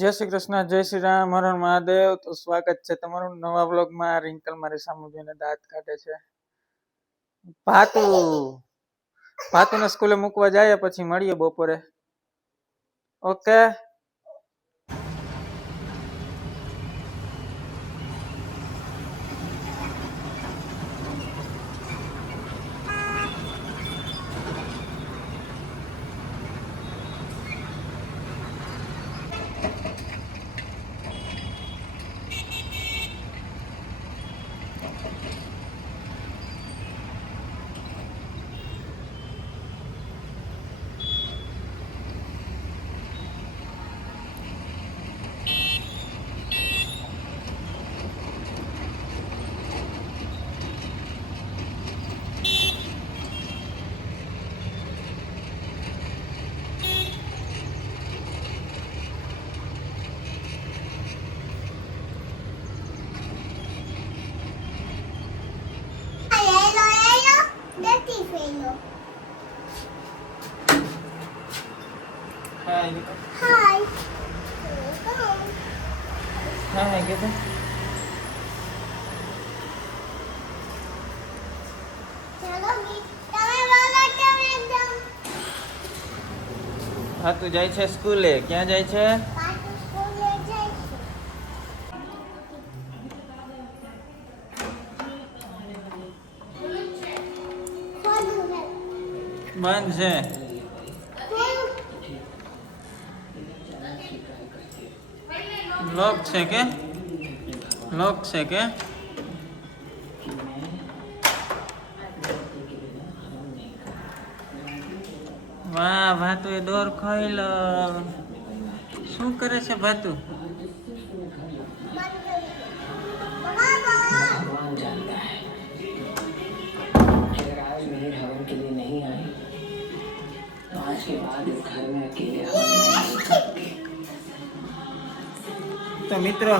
જય શ્રી કૃષ્ણ, જય શ્રી રામ, હર હર મહાદેવ. તો સ્વાગત છે તમારું નવા વ્લોગમાં. રિંકલ મારી સામે જોઈને દાંત કાઢે છે. ભાતુને સ્કૂલે મૂકવા જાય પછી મળીએ બપોરે. ઓકે. Hi. Hi, gitu. હા, તું જાય છે સ્કૂલે. ક્યાં જાય છે? બંધ છે. લોક છે કે? લોક છે કે? વાહ, ભાતુ એ દોર ખાઈ લો. શું કરે છે ભાતુ? भगवान जानता है अगर आज मेरे हवन के लिए नहीं आई तो आज के बाद इस घर में अकेले हवन नहीं करूंगी। તો મિત્રો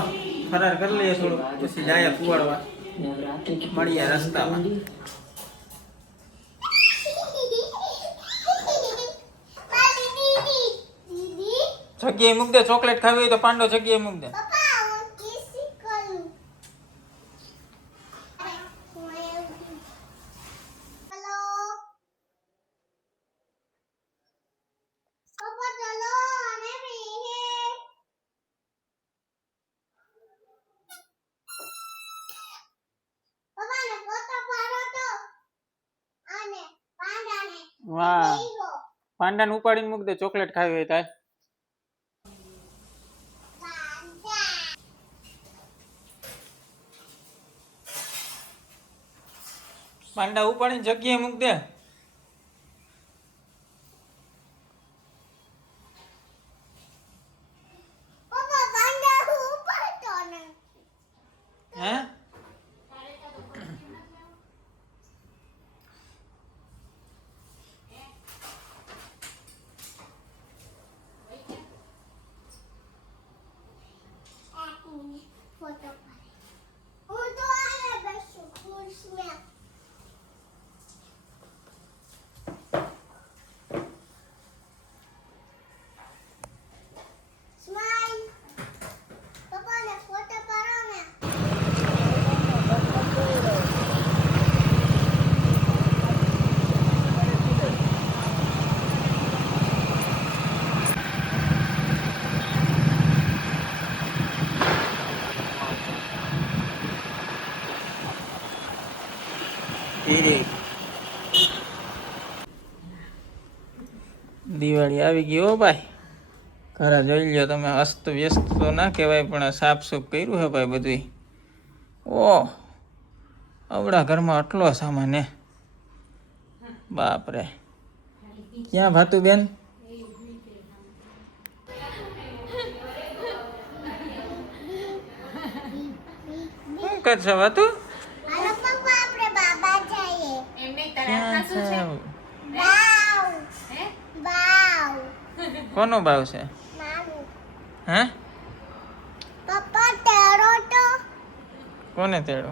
ફરાર કરી લઈએ થોડું, પછી જાય કુવાડવા. नवरात्रि की મળીએ રસ્તામાં. જગ્યાએ મૂક દે. ચોકલેટ ખાવી હોય તો પાંડો જગ્યાએ મૂક દે. વાહ, પાંડાને ઉપાડીને મૂક દે. ચોકલેટ ખાવી હોય તાય. પાંડા ઉપાડીને જગ્યાએ મૂક દે. હે? દિવાળી આવી ગઈ હો ભાઈ. ઘરે જોઈ લ્યો તમે. અસ્ત વ્યસ્ત તો ના કહેવાય પણ સાફ સૂફ કર્યું હે ભાઈ બધું. ઓહ, આવડા ઘરમાં આટલો સામાન હે. બાપરે. ક્યાં ભાતુ બેન? શું કરશે ભાતુ? ક્યાં છે? કોનો ભાવ છે? હે? કોને તેડો?